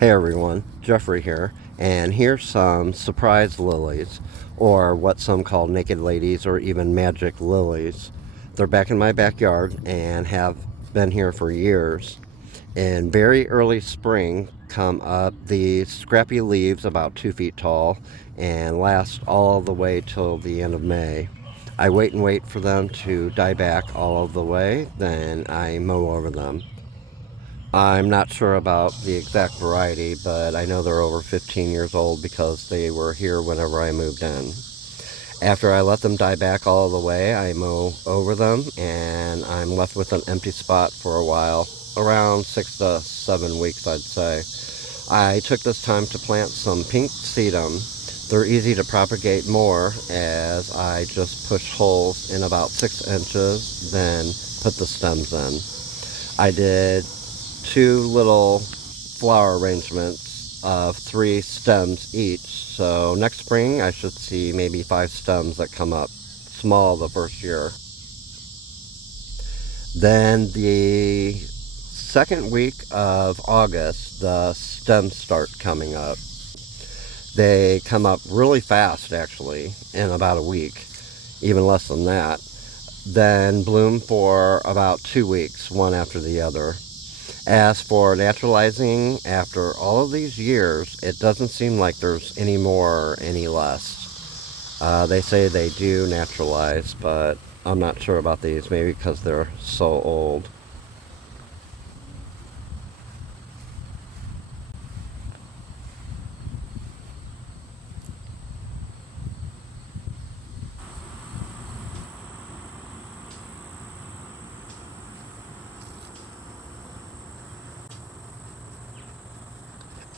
Hey everyone, Jeffrey here, and here's some surprise lilies, or what some call naked ladies or even magic lilies. They're back in my backyard and have been here for years. In very early spring come up these scrappy leaves about 2 feet tall and last all the way till the end of May. I wait and wait for them to die back all of the way, then I mow over them. I'm not sure about the exact variety, but I know they're over 15 years old because they were here whenever I moved in. After I let them die back all the way, I mow over them and I'm left with an empty spot for a while, around 6 to 7 weeks, I'd say. I took this time to plant some pink sedum. They're easy to propagate more as I just push holes in about 6 inches, then put the stems in. I did two little flower arrangements of 3 stems each. So next spring I should see maybe 5 stems that come up small the first year. Then the second week of August, the stems start coming up. They come up really fast actually in about a week, even less than that. Then bloom for about 2 weeks, one after the other. As for naturalizing, after all of these years, it doesn't seem like there's any more or any less. They say they do naturalize, but I'm not sure about these, maybe because they're so old.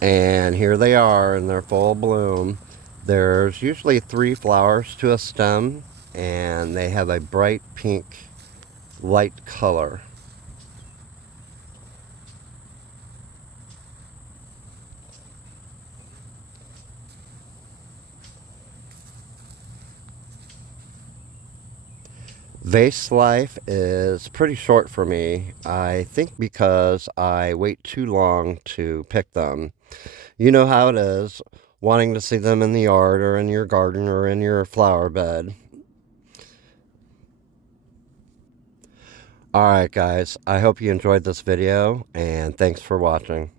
And here they are in their full bloom. There's usually 3 flowers to a stem, and they have a bright pink light color. Vase life is pretty short for me. I think because I wait too long to pick them. You know how it is, wanting to see them in the yard or in your garden or in your flower bed. Alright guys, I hope you enjoyed this video and thanks for watching.